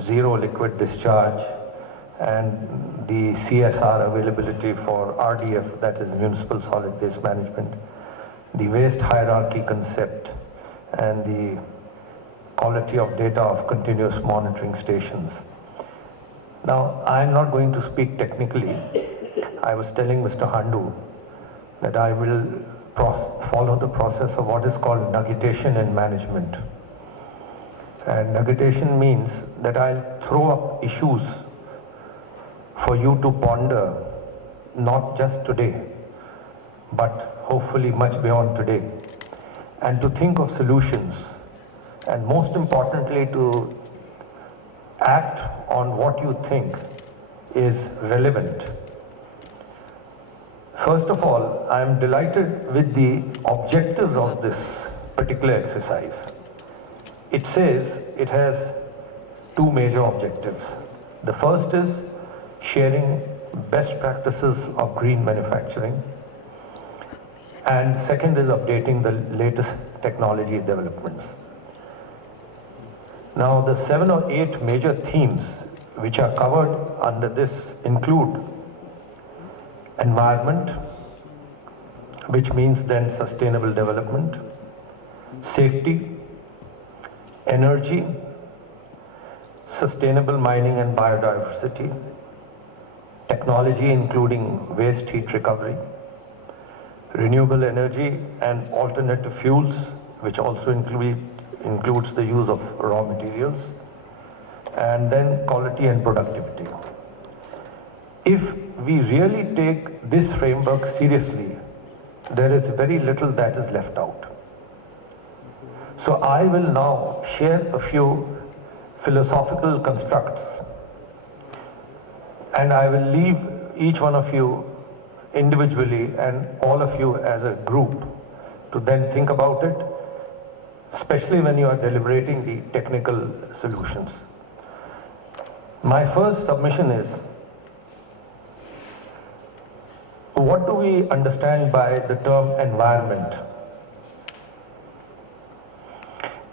zero liquid discharge, and the CSR availability for RDF, that is Municipal Solid Waste Management, the waste hierarchy concept, and the quality of data of continuous monitoring stations. Now, I'm not going to speak technically. I was telling Mr. Handu that I will follow the process of what is called nuggetation in management. And nuggetation means that I'll throw up issues for you to ponder, not just today, but hopefully much beyond today, and to think of solutions, and most importantly to act on what you think is relevant. First of all, I am delighted with the objectives of this particular exercise. It says it has two major objectives. The first is sharing best practices of green manufacturing, and second is updating the latest technology developments. Now, the 7 or 8 major themes which are covered under this include environment, which means then sustainable development, safety, energy, sustainable mining and biodiversity, technology including waste heat recovery, renewable energy and alternative fuels, which also includes the use of raw materials, and then quality and productivity. If we really take this framework seriously, there is very little that is left out. So I will now share a few philosophical constructs, and I will leave each one of you individually and all of you as a group to then think about it, especially when you are deliberating the technical solutions. My first submission is, what do we understand by the term environment?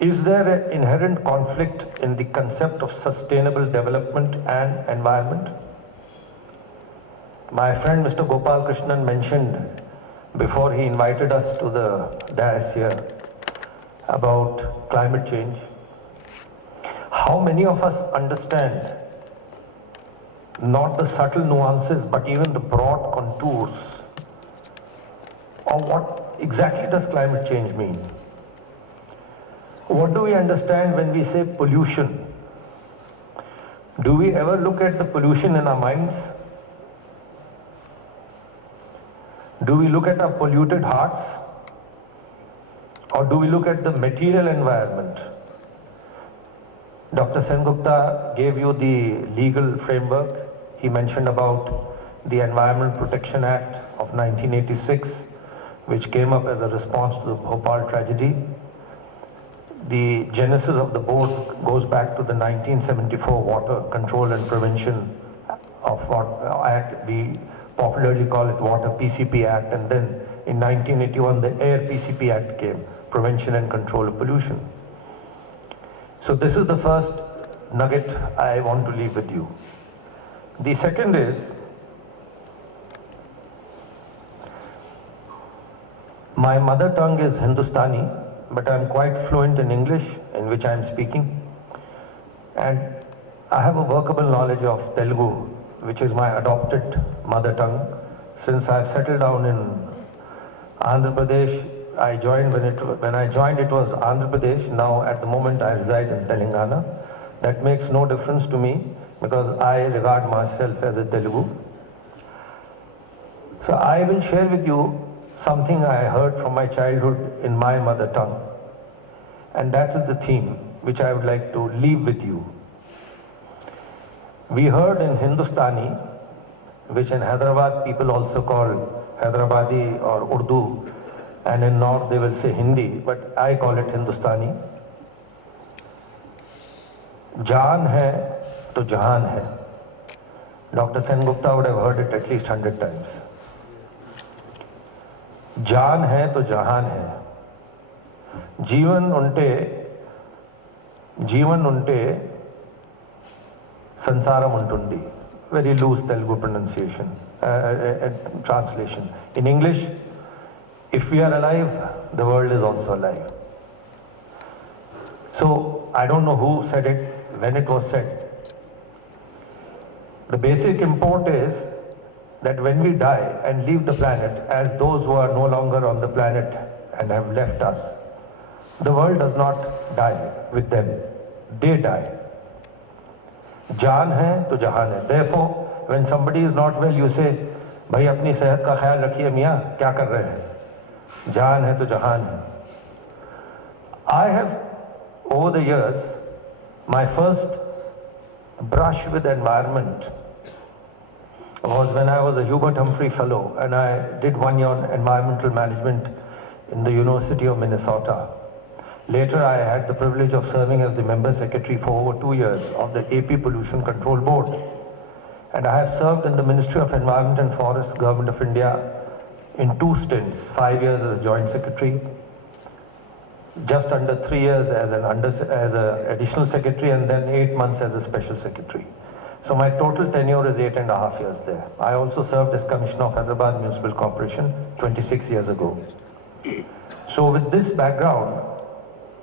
Is there an inherent conflict in the concept of sustainable development and environment? My friend Mr. Gopal Krishnan mentioned before he invited us to the dais here about climate change. How many of us understand not the subtle nuances but even the broad contours of what exactly does climate change mean? What do we understand when we say pollution? Do we ever look at the pollution in our minds? Do we look at our polluted hearts? Or do we look at the material environment? Dr. Sengupta gave you the legal framework. He mentioned about the Environment Protection Act of 1986, which came up as a response to the Bhopal tragedy. The genesis of the board goes back to the 1974 Water Control and Prevention of Act. We popularly call it Water PCP Act, and then in 1981 the Air PCP Act came, Prevention and Control of Pollution. So this is the first nugget I want to leave with you. The second is, my mother tongue is Hindustani, but I'm quite fluent in English, in which I'm speaking. And I have a workable knowledge of Telugu, which is my adopted mother tongue. Since I've settled down in Andhra Pradesh, when I joined it was Andhra Pradesh. Now at the moment I reside in Telangana. That makes no difference to me because I regard myself as a Telugu. So I will share with you something I heard from my childhood in my mother tongue. And that is the theme which I would like to leave with you. We heard in Hindustani, which in Hyderabad people also call Hyderabadi or Urdu, and in North they will say Hindi, but I call it Hindustani. Jaan hai to jahan hai. Dr. Sengupta would have heard it at least 100 times. Jaan hai to jahan hai. जीवन उनटे Sansaram Untundi, very loose Telugu pronunciation, translation. In English, if we are alive, the world is also alive. So I don't know who said it, when it was said. The basic import is that when we die and leave the planet, as those who are no longer on the planet and have left us, the world does not die with them. They die. Jaan hai to jahan hai. Therefore, when somebody is not well, you say, bhai apni sehat ka khayal rakhiye miyan, kya kar rahe hain? Jaan hai to jahan hai. I have, over the years, my first brush with the environment was when I was a Hubert Humphrey Fellow and I did 1 year on environmental management in the University of Minnesota. Later I had the privilege of serving as the member secretary for over 2 years of the AP Pollution Control Board. And I have served in the Ministry of Environment and Forests, Government of India in 2 stints, 5 years as a joint secretary, just under 3 years as an additional secretary, and then 8 months as a special secretary. So my total tenure is 8.5 years there. I also served as Commissioner of Hyderabad Municipal Corporation 26 years ago. So with this background,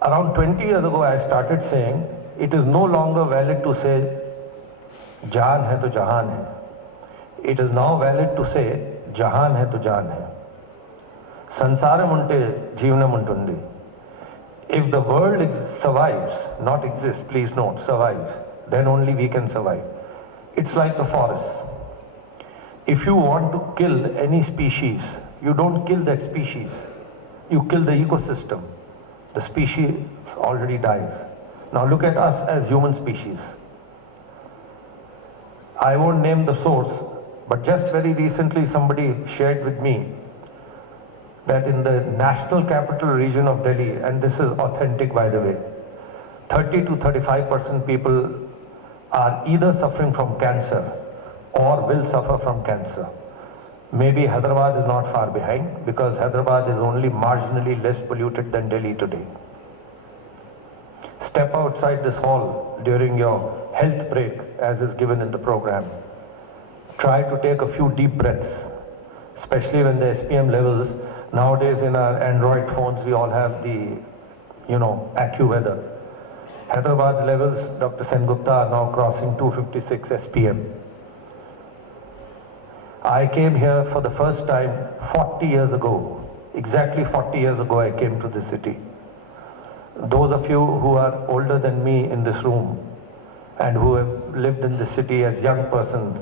around 20 years ago I started saying, it is no longer valid to say, Jaan hai to jahan hai. It is now valid to say, Jahan hai to jaan hai. Sansaram unte jeevanam untundi. If the world survives, not exists, please note, survives, then only we can survive. It's like the forest. If you want to kill any species, you don't kill that species. You kill the ecosystem. The species already dies. Now look at us as human species. I won't name the source, but just very recently somebody shared with me that in the national capital region of Delhi, and this is authentic by the way, 30 to 35% people are either suffering from cancer or will suffer from cancer. Maybe Hyderabad is not far behind because Hyderabad is only marginally less polluted than Delhi today. Step outside this hall during your health break as is given in the program. Try to take a few deep breaths, especially when the SPM levels, nowadays in our Android phones we all have the, AccuWeather. Hyderabad's levels, Dr. Sengupta, are now crossing 256 SPM. I came here for the first time 40 years ago. Exactly 40 years ago I came to this city. Those of you who are older than me in this room and who have lived in this city as young persons,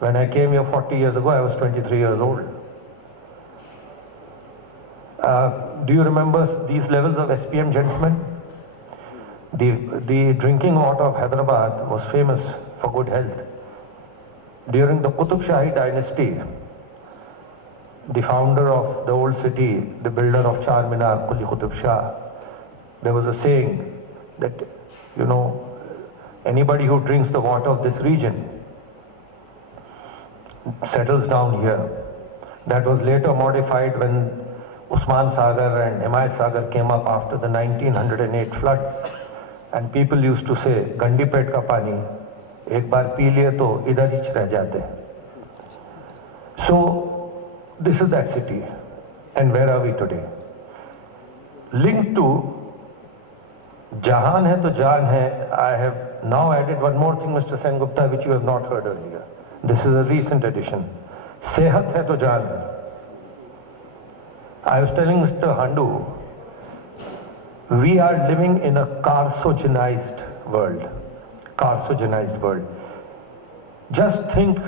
when I came here 40 years ago I was 23 years old. Do you remember these levels of SPM, gentlemen? The drinking water of Hyderabad was famous for good health. During the Qutub Shahi dynasty, the founder of the old city, the builder of Charminar, Quli Qutub Shah, there was a saying that, anybody who drinks the water of this region settles down here. That was later modified when Usman Sagar and Himayat Sagar came up after the 1908 floods. And people used to say, Gandi Pet ka pani, ek baar pee liye to idhar hi reh jate. So, this is that city. And where are we today? Linked to Jahan hai to jaan hai, I have now added one more thing, Mr. Sengupta, which you have not heard earlier. This is a recent addition. Sehat hai to jaan hai. I was telling Mr. Handu, we are living in a carcinogized world. Carcinogized world. Just think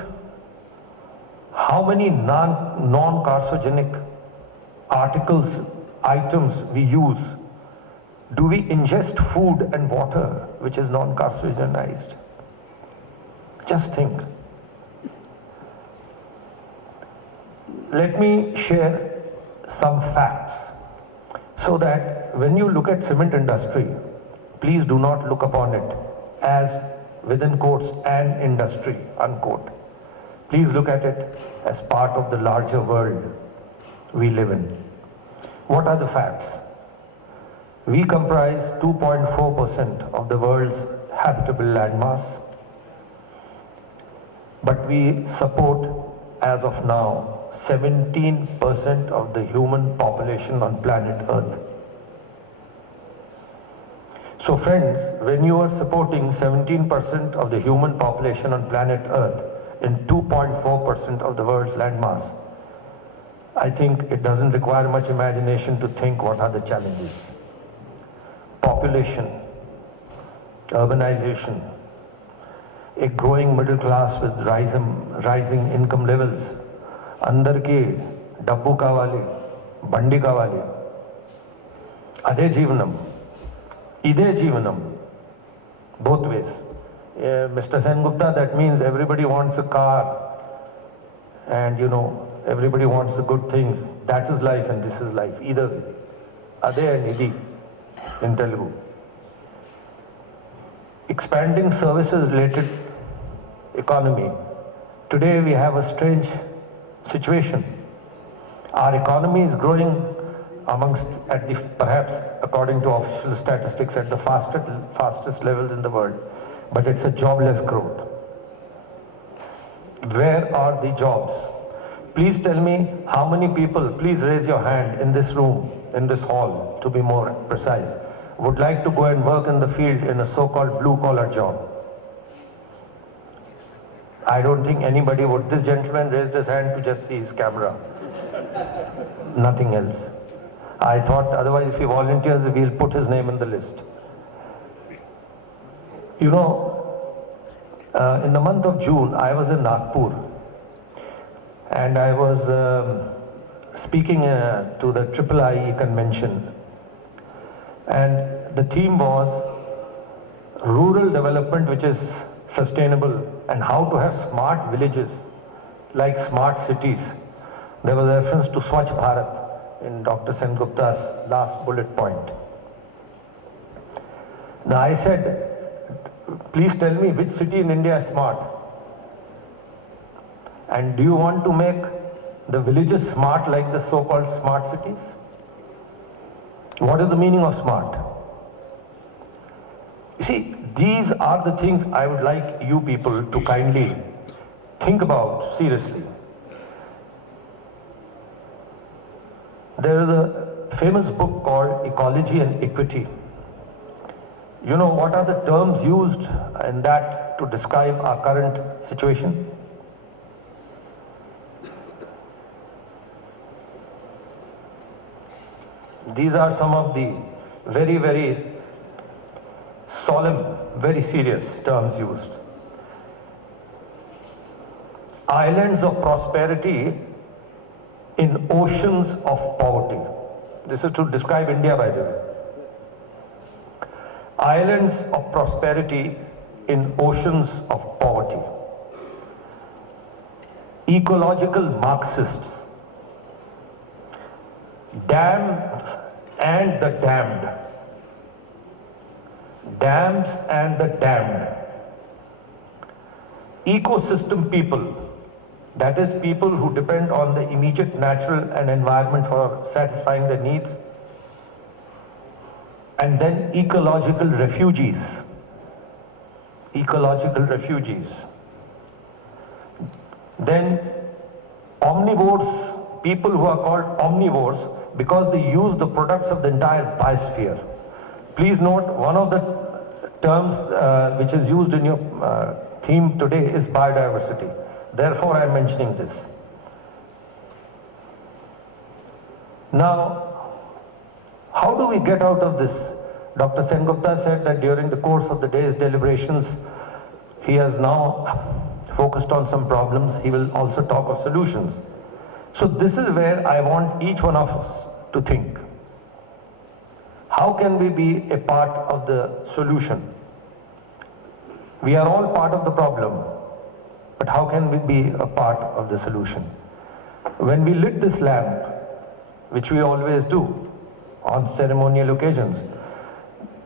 how many non-carcinogenic articles, items we use. Do we ingest food and water which is non-carcinogized? Just think. Let me share some facts so that when you look at cement industry, please do not look upon it as within quotes an industry, unquote. Please look at it as part of the larger world we live in. What are the facts? We comprise 2.4% of the world's habitable landmass. But we support, as of now, 17% of the human population on planet Earth. So friends, when you are supporting 17% of the human population on planet Earth in 2.4% of the world's landmass, I think it doesn't require much imagination to think what are the challenges. Population, urbanization, a growing middle class with rising income levels, अंदर की डब्बू कावाली, बंडी कावाली, अदे जीवनम, इदे जीवनम, both ways. Mr. Sengupta, that means everybody wants a car, and everybody wants the good things. That is life and this is life. Either way. Ade and idi in Telugu. Expanding services related economy. Today we have a strange situation. Our economy is growing perhaps according to official statistics at the fastest levels in the world, but it's a jobless growth. Where are the jobs? Please tell me how many people, please raise your hand in this room, in this hall, to be more precise, would like to go and work in the field in a so-called blue-collar job. I don't think anybody would. This gentleman raised his hand to just see his camera. Nothing else. I thought otherwise if he volunteers, we'll put his name in the list. In the month of June, I was in Nagpur and I was speaking to the IIIE convention, and the theme was rural development which is sustainable and how to have smart villages like smart cities. There was a reference to Swachh Bharat in Dr. Sengupta's last bullet point. Now I said, please tell me which city in India is smart. And do you want to make the villages smart like the so-called smart cities? What is the meaning of smart? You see, these are the things I would like you people to kindly think about seriously. There is a famous book called Ecology and Equity. What are the terms used in that to describe our current situation? These are some of the very, very solemn, very serious terms used. Islands of prosperity in oceans of poverty. This is to describe India, by the way. Islands of prosperity in oceans of poverty. Ecological Marxists. Dams and the damned. Dams and the damned. Ecosystem people. That is people who depend on the immediate natural and environment for satisfying their needs. And then ecological refugees. Ecological refugees. Then omnivores, people who are called omnivores because they use the products of the entire biosphere. Please note, one of the terms which is used in your theme today is biodiversity. Therefore, I am mentioning this. Now, how do we get out of this? Dr. Sengupta said that during the course of the day's deliberations, he has now focused on some problems. He will also talk of solutions. So this is where I want each one of us to think. How can we be a part of the solution? We are all part of the problem, but how can we be a part of the solution? When we lit this lamp, which we always do on ceremonial occasions,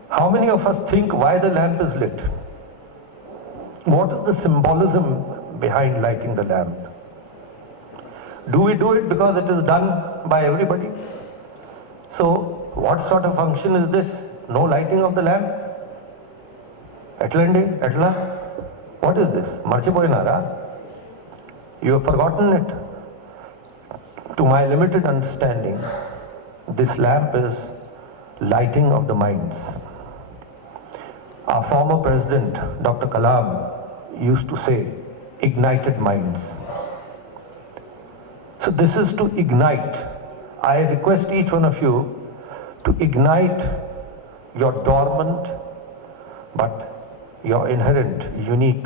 how many of us think why the lamp is lit? What is the symbolism behind lighting the lamp? Do we do it because it is done by everybody? So, what sort of function is this? No lighting of the lamp? What is this? Marchipoinara? You have forgotten it. To my limited understanding, this lamp is lighting of the minds. Our former president, Dr. Kalam, used to say, ignited minds. So this is to ignite. I request each one of you to ignite your dormant but your inherent, unique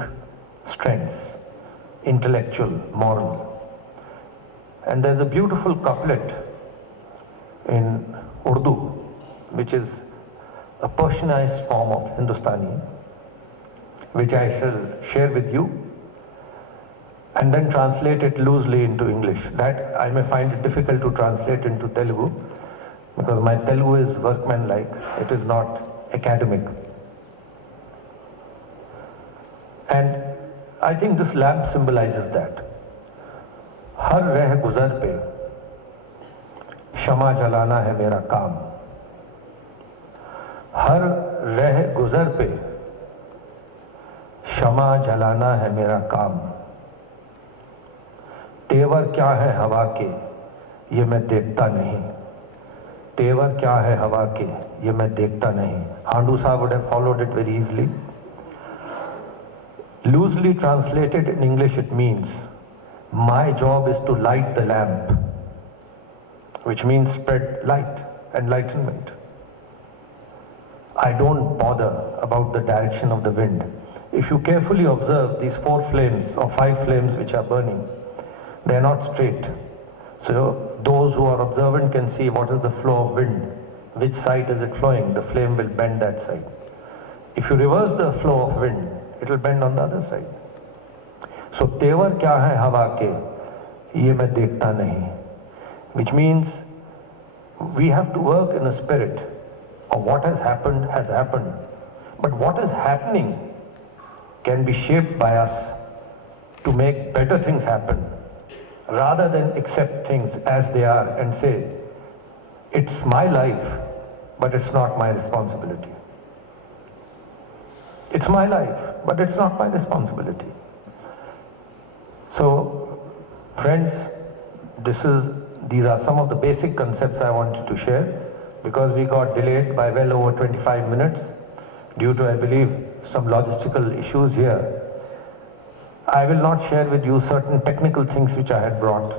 strengths, intellectual, moral. And there's a beautiful couplet in Urdu, which is a Persianized form of Hindustani, which I shall share with you and then translate it loosely into English. That I may find it difficult to translate into Telugu because my Telugu is workmanlike, it is not academic. And I think this lamp symbolizes that. हर रह गुजर पे क्षमा जलाना है मेरा काम. हर रह गुजर पे क्षमा जलाना है मेरा काम. तेवर क्या है हवा के ये मैं देखता नहीं. तेवर क्या है हवा के ये मैं देखता नहीं. Handusa would have followed it very easily. Loosely translated in English it means, my job is to light the lamp, which means spread light, enlightenment. I don't bother about the direction of the wind. If you carefully observe these 4 flames or 5 flames which are burning, they are not straight. So those who are observant can see what is the flow of wind, which side is it flowing, the flame will bend that side. If you reverse the flow of wind, it will bend on the other side. So तेवर क्या है हवा के ये मैं देखता नहीं, which means we have to work in a spirit of what has happened, but what is happening can be shaped by us to make better things happen, rather than accept things as they are and say, it's my life, but it's not my responsibility. It's my life, but it's not my responsibility. So, friends, these are some of the basic concepts I wanted to share, because we got delayed by well over 25 minutes due to, I believe, some logistical issues here. I will not share with you certain technical things which I had brought.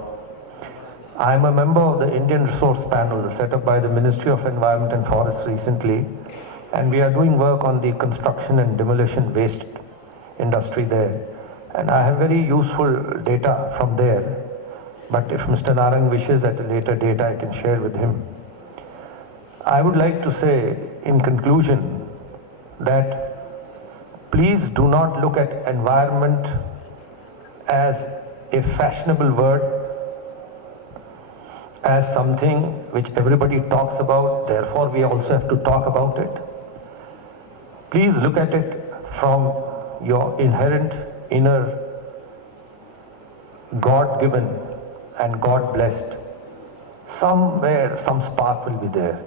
I am a member of the Indian Resource Panel set up by the Ministry of Environment and Forests recently, and we are doing work on the construction and demolition waste industry there. And I have very useful data from there, but if Mr. Narang wishes at a later date, I can share with him. I would like to say in conclusion that please do not look at environment as a fashionable word, as something which everybody talks about, therefore we also have to talk about it. Please look at it from your inherent inner God-given and God-blessed. Somewhere some spark will be there.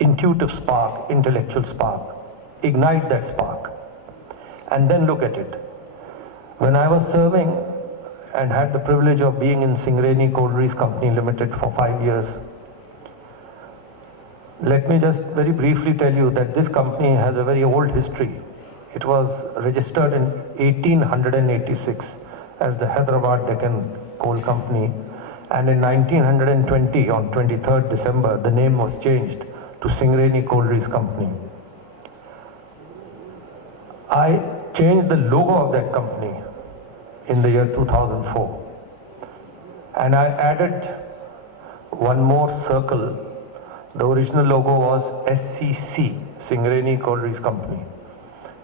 Intuitive spark, intellectual spark. Ignite that spark and then look at it. When I was serving and had the privilege of being in Singareni Collieries Company Limited for 5 years, let me just very briefly tell you that this company has a very old history. It was registered in 1886 as the Hyderabad Deccan Coal Company, and in 1920, on 23rd December, the name was changed to Singareni Collieries Company. I changed the logo of that company in the year 2004, and I added one more circle. The original logo was SCC, Singareni Collieries Company,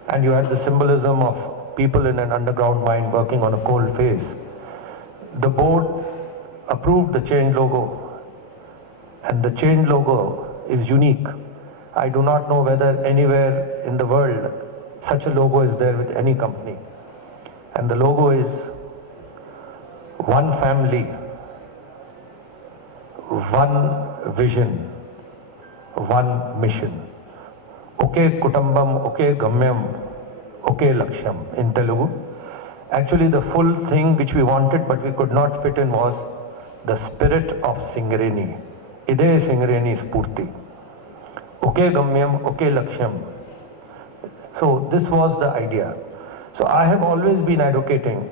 and you had the symbolism of people in an underground mine working on a coal face. The board approved the change logo, and the change logo is unique. I do not know whether anywhere in the world such a logo is there with any company. And the logo is one family, one vision, one mission. Oke Kutambam, Oke Gamyam, Oke Lakshyam in Telugu. Actually, the full thing which we wanted but we could not fit in was the spirit of Singareni. Ide Singareni Spurti. Oke Gamyam, Oke Lakshyam. So this was the idea. So I have always been advocating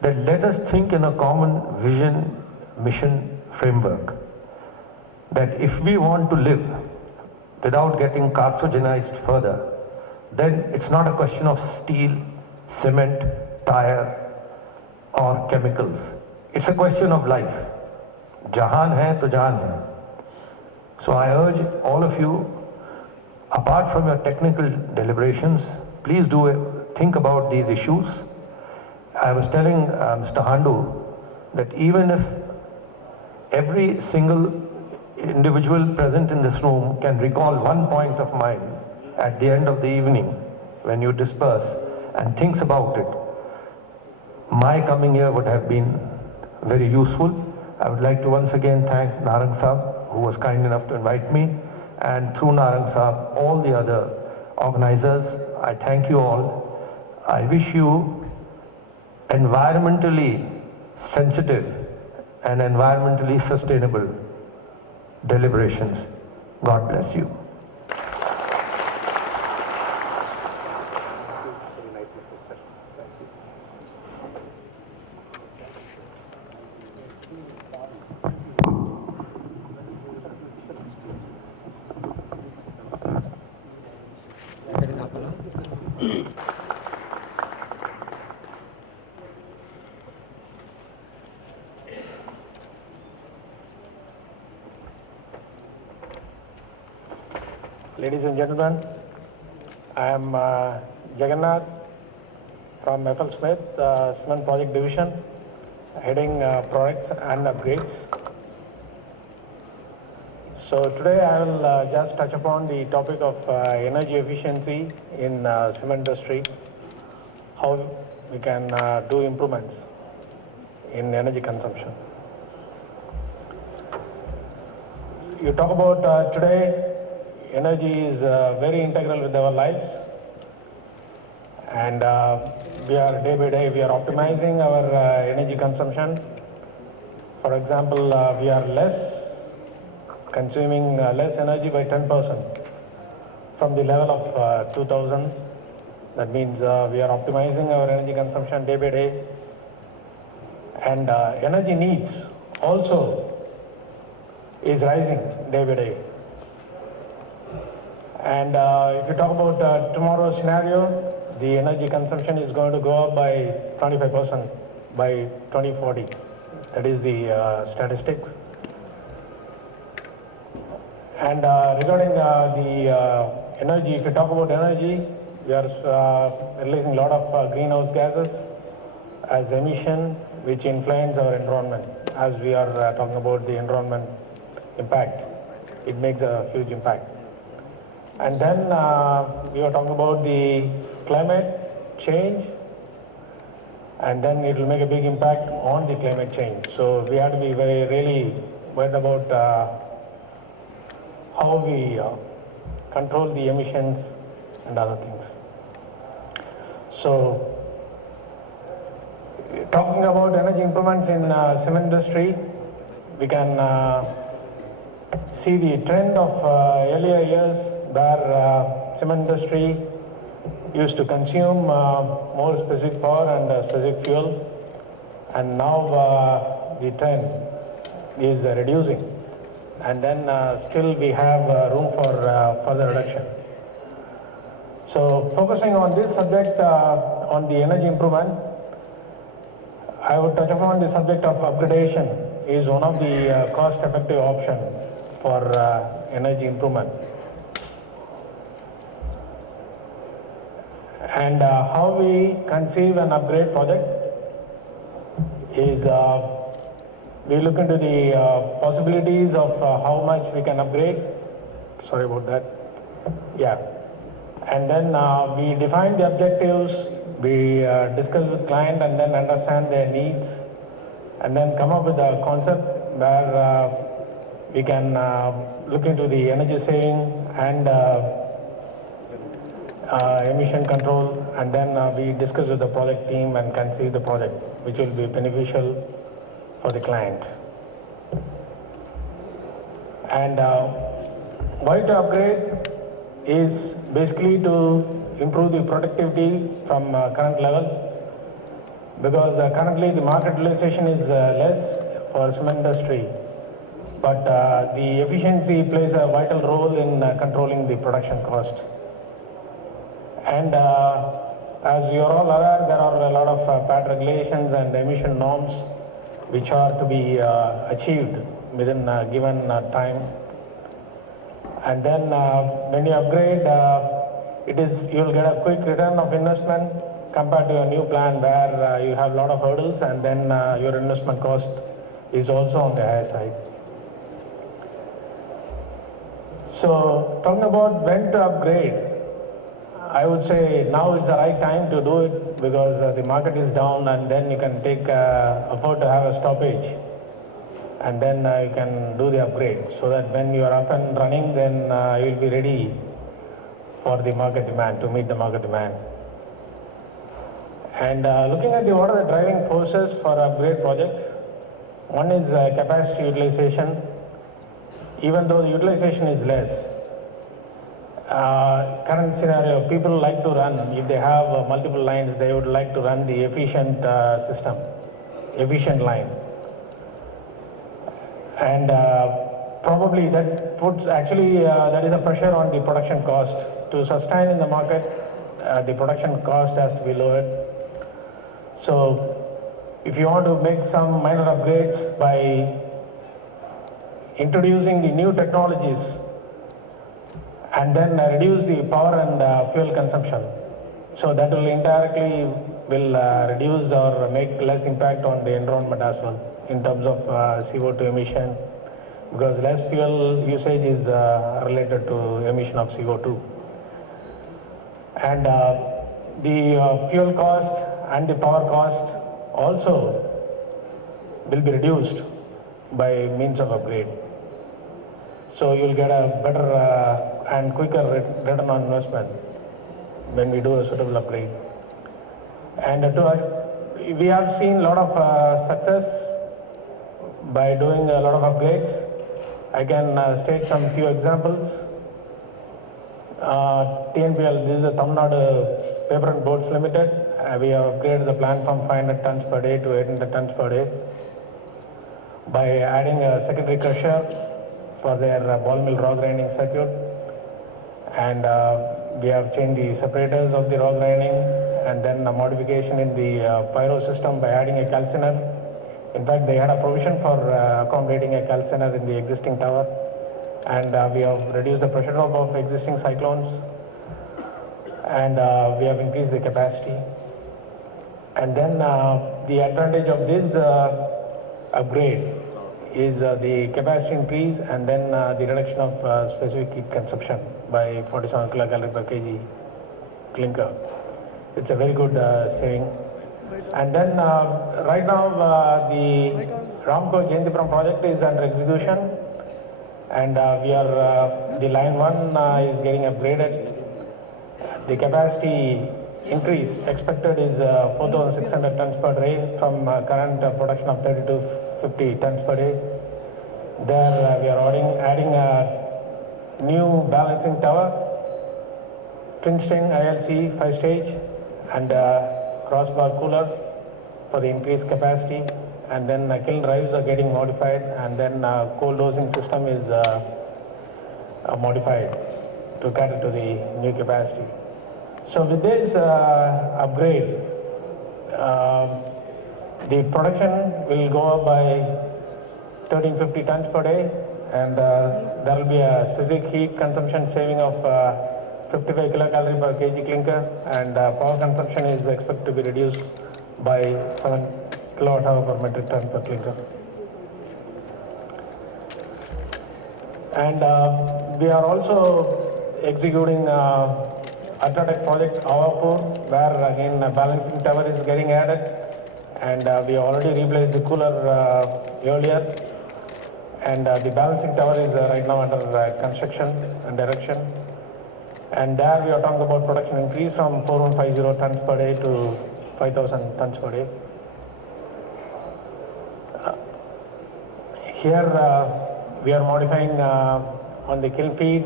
that let us think in a common vision, mission framework. That if we want to live without getting carcinogized further, then it's not a question of steel, cement, tire or chemicals. It's a question of life. Jahan hai to jahan hai. So I urge all of you, apart from your technical deliberations, please think about these issues. I was telling Mr. Handu that even if every single individual present in this room can recall one point of mine at the end of the evening when you disperse and thinks about it, my coming here would have been very useful. I would like to once again thank Narang Saab, who was kind enough to invite me, and through Narang Saab, all the other organizers. I thank you all. I wish you environmentally sensitive and environmentally sustainable deliberations. God bless you. Ladies and gentlemen, I am Jagannath from FL Smith, Cement Project Division, heading products and upgrades. So today I will just touch upon the topic of energy efficiency in cement industry, how we can do improvements in energy consumption. You talk about today, energy is very integral with our lives, and we are day by day we are optimizing our energy consumption. For example, we are consuming less energy by 10% from the level of 2000. That means we are optimizing our energy consumption day by day, and energy needs also is rising day by day. And if you talk about tomorrow's scenario, the energy consumption is going to go up by 25% by 2040. That is the statistics. And regarding the energy, if you talk about energy, we are releasing a lot of greenhouse gases as emission, which influence our environment. As we are talking about the environment impact, it makes a huge impact. And then we were talking about the climate change, and then it will make a big impact on the climate change. So we have to be really worried about how we control the emissions and other things. So talking about energy improvements in cement industry, we can see the trend of earlier years where cement industry used to consume more specific power and specific fuel, and now the trend is reducing, and then still we have room for further reduction. So focusing on this subject, on the energy improvement, I would touch upon the subject of upgradation is one of the cost-effective options for energy improvement. And how we conceive an upgrade project is we look into the possibilities of how much we can upgrade. Sorry about that. Yeah. And then we define the objectives, we discuss with client and then understand their needs, and then come up with a concept where we can look into the energy saving and emission control, and then we discuss with the project team and conceive the project, which will be beneficial for the client. And why to upgrade is basically to improve the productivity from current level, because currently the market utilization is less for cement industry, but the efficiency plays a vital role in controlling the production cost. And as you are all aware, there are a lot of PART regulations and emission norms which are to be achieved within a given time. And then when you upgrade, you will get a quick return of investment compared to a new plan where you have a lot of hurdles, and then your investment cost is also on the higher side. So talking about when to upgrade, I would say now is the right time to do it, because the market is down, and then you can afford to have a stoppage, and then you can do the upgrade, so that when you are up and running, then you will be ready for the market demand, to meet the market demand. And looking at what are the driving forces for upgrade projects, one is capacity utilization. Even though the utilization is less, current scenario, people like to run, if they have multiple lines, they would like to run the efficient system, efficient line. And probably that puts, that is a pressure on the production cost. To sustain in the market, the production cost has to be lowered. So if you want to make some minor upgrades by introducing the new technologies, and then reduce the power and fuel consumption, so that will indirectly reduce or make less impact on the environment as well in terms of CO2 emission, because less fuel usage is related to emission of CO2. And the fuel cost and the power cost also will be reduced by means of upgrade. So you will get a better and quicker return on investment when we do a suitable upgrade. And we have seen a lot of success by doing a lot of upgrades. I can state some few examples. TNPL, this is a Tamil Nadu Paper and Boards Limited. We have upgraded the plant from 500 tons per day to 800 tons per day by adding a secondary crusher for their ball mill raw grinding circuit, and we have changed the separators of the raw grinding, and then a modification in the pyro system by adding a calciner. In fact, they had a provision for accommodating a calciner in the existing tower, and we have reduced the pressure drop of existing cyclones, and we have increased the capacity. And then the advantage of this upgrade is the capacity increase, and then the reduction of specific heat consumption by 47 kilocalorie per kg clinker. It's a very good saving. And then right now the Ramco Jayantipuram project is under execution, and the line 1 is getting upgraded. The capacity increase expected is 4,600 tons per day from current production of 30 to 50 tons per day. There we are adding a new balancing tower, twin string ILC 5-stage, and crossbar cooler for the increased capacity, and then kiln drives are getting modified, and then cold dosing system is modified to cater to the new capacity. So with this upgrade, the production will go up by 1350 tons per day, and there will be a specific heat consumption saving of 55 kilocalorie per kg clinker, and power consumption is expected to be reduced by 7 kilowatt hour per metric ton per clinker. And we are also executing Ultratech project Avapur, where again a balancing tower is getting added, and we already replaced the cooler earlier, and the balancing tower is right now under construction and direction. And there we are talking about production increase from 4150 tons per day to 5000 tons per day. Here we are modifying on the kiln feed,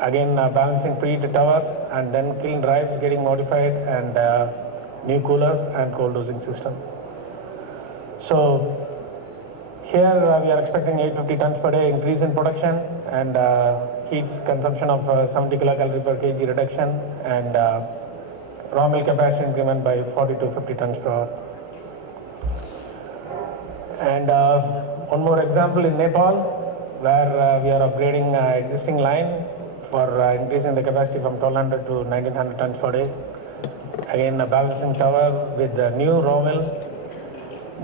again balancing feed tower, and then kiln drives getting modified, and new cooler and cold dosing system. So here we are expecting 850 tons per day increase in production, and heat's consumption of 70 kilocalorie per kg reduction, and raw milk capacity increment by 40 to 50 tons per hour. And one more example in Nepal, where we are upgrading existing line for increasing the capacity from 1200 to 1900 tons per day. Again, a balancing tower with the new raw mill.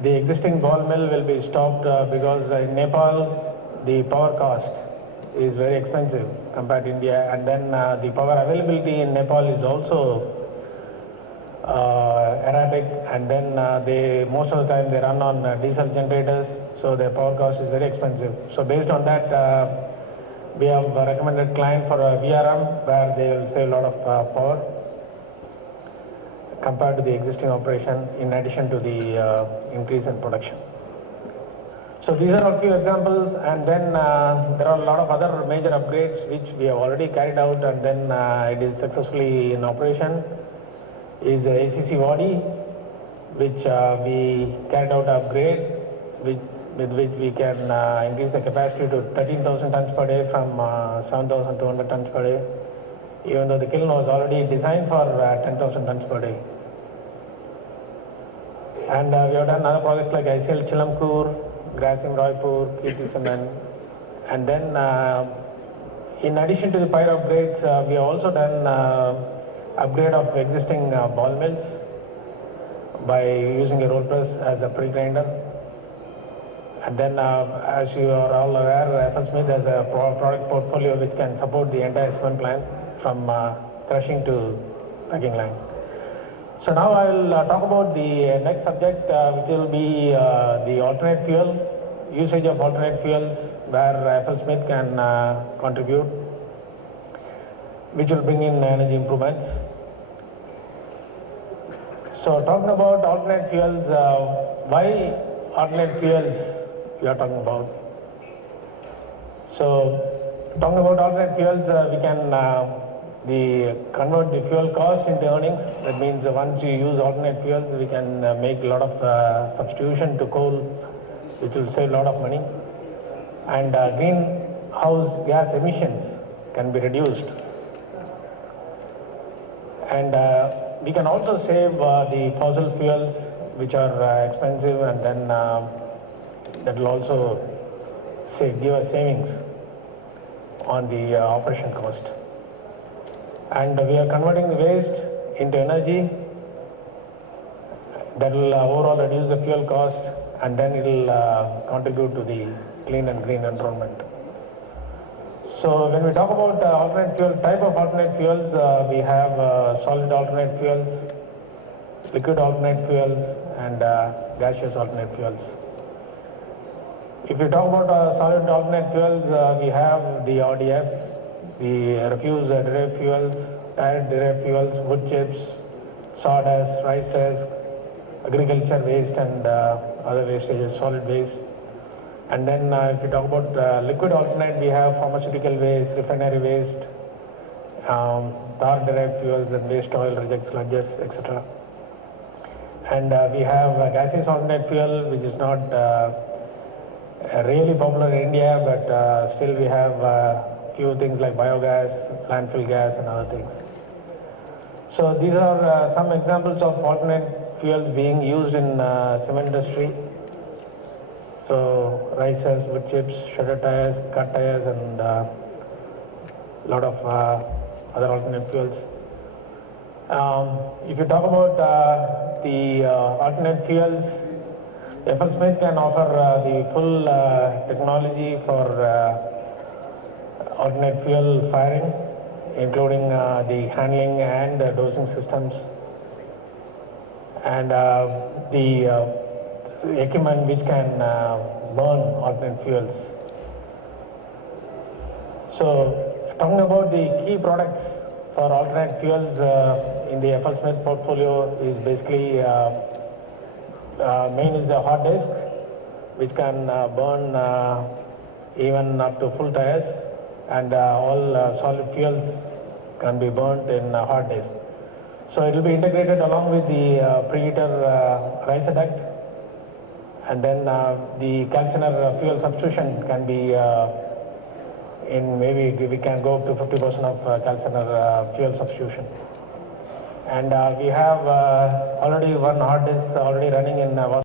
The existing ball mill will be stopped because in Nepal the power cost is very expensive compared to India, and then the power availability in Nepal is also erratic, and then most of the time they run on diesel generators, so their power cost is very expensive. So based on that, we have recommended client for a VRM where they will save a lot of power compared to the existing operation, in addition to the increase in production. So these are a few examples, and then there are a lot of other major upgrades which we have already carried out, and then it is successfully in operation. Is a ACC body, which we carried out upgrade, with which we can increase the capacity to 13,000 tons per day from 7,200 tons per day, even though the kiln was already designed for 10,000 tons per day. And we have done other projects like ICL Chilamkur, Grasim Raipur, Kirti Cement, and then in addition to the pyre upgrades, we have also done upgrade of existing ball mills by using a roll press as a pre-grinder. And then as you are all aware, FL Smith has a product portfolio which can support the entire cement plant from crushing to packing line. So now I will talk about the next subject, which will be the alternate fuel, usage of alternate fuels where FL Smith can contribute, which will bring in energy improvements. So talking about alternate fuels, why alternate fuels we are talking about? So talking about alternate fuels, we can convert the fuel cost into earnings. That means once you use alternate fuels, we can make a lot of substitution to coal, which will save a lot of money. And greenhouse gas emissions can be reduced. And we can also save the fossil fuels, which are expensive, and then that will also give us savings on the operation cost. And we are converting the waste into energy. That will overall reduce the fuel cost, and then it will contribute to the clean and green environment. So when we talk about alternate fuel, type of alternate fuels, we have solid alternate fuels, liquid alternate fuels, and gaseous alternate fuels. If we talk about solid alternate fuels, we have the RDF, the refuse derived fuels, tire derived fuels, wood chips, sawdust, rice husk, agriculture waste, and other wastages, solid waste. And then if we talk about liquid alternate, we have pharmaceutical waste, refinery waste, tar derived fuels, and waste oil, reject sludges, etc. And we have gaseous alternate fuel, which is not really popular in India, but still we have few things like biogas, landfill gas, and other things. So these are some examples of alternate fuels being used in cement industry. So rice husk, wood chips, shredder tires, cut tires, and a lot of other alternate fuels. If you talk about the alternate fuels, FL Smith can offer the full technology for alternate fuel firing, including the handling and dosing systems, and the equipment which can burn alternate fuels. So Talking about the key products for alternate fuels in the FL Smith portfolio is basically main is the hard disk, which can burn even up to full tires, and all solid fuels can be burnt in hard disk. So it will be integrated along with the preheater riser duct, and then the calciner fuel substitution can be in maybe we can go up to 50% of calciner fuel substitution. And we have already one hard disk already running in